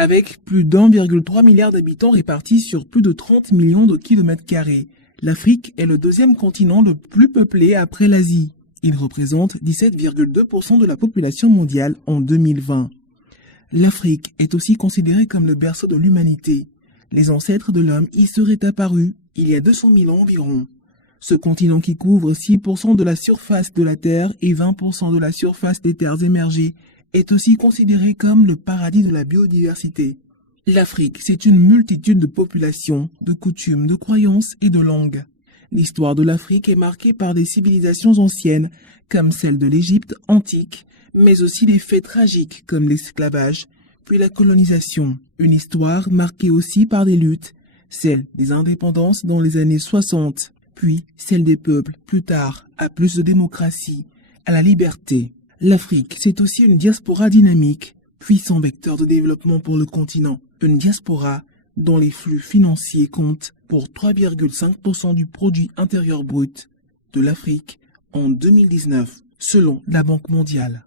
Avec plus d'1,3 milliard d'habitants répartis sur plus de 30 millions de kilomètres carrés, l'Afrique est le deuxième continent le plus peuplé après l'Asie. Il représente 17,2% de la population mondiale en 2020. L'Afrique est aussi considérée comme le berceau de l'humanité. Les ancêtres de l'homme y seraient apparus il y a 200 000 ans environ. Ce continent qui couvre 6% de la surface de la Terre et 20% de la surface des terres émergées est aussi considéré comme le paradis de la biodiversité. L'Afrique, c'est une multitude de populations, de coutumes, de croyances et de langues. L'histoire de l'Afrique est marquée par des civilisations anciennes, comme celle de l'Égypte antique, mais aussi des faits tragiques comme l'esclavage, puis la colonisation. Une histoire marquée aussi par des luttes, celle des indépendances dans les années 60, puis celle des peuples plus tard, à plus de démocratie, à la liberté. L'Afrique, c'est aussi une diaspora dynamique, puissant vecteur de développement pour le continent. Une diaspora dont les flux financiers comptent pour 3,5% du produit intérieur brut de l'Afrique en 2019, selon la Banque mondiale.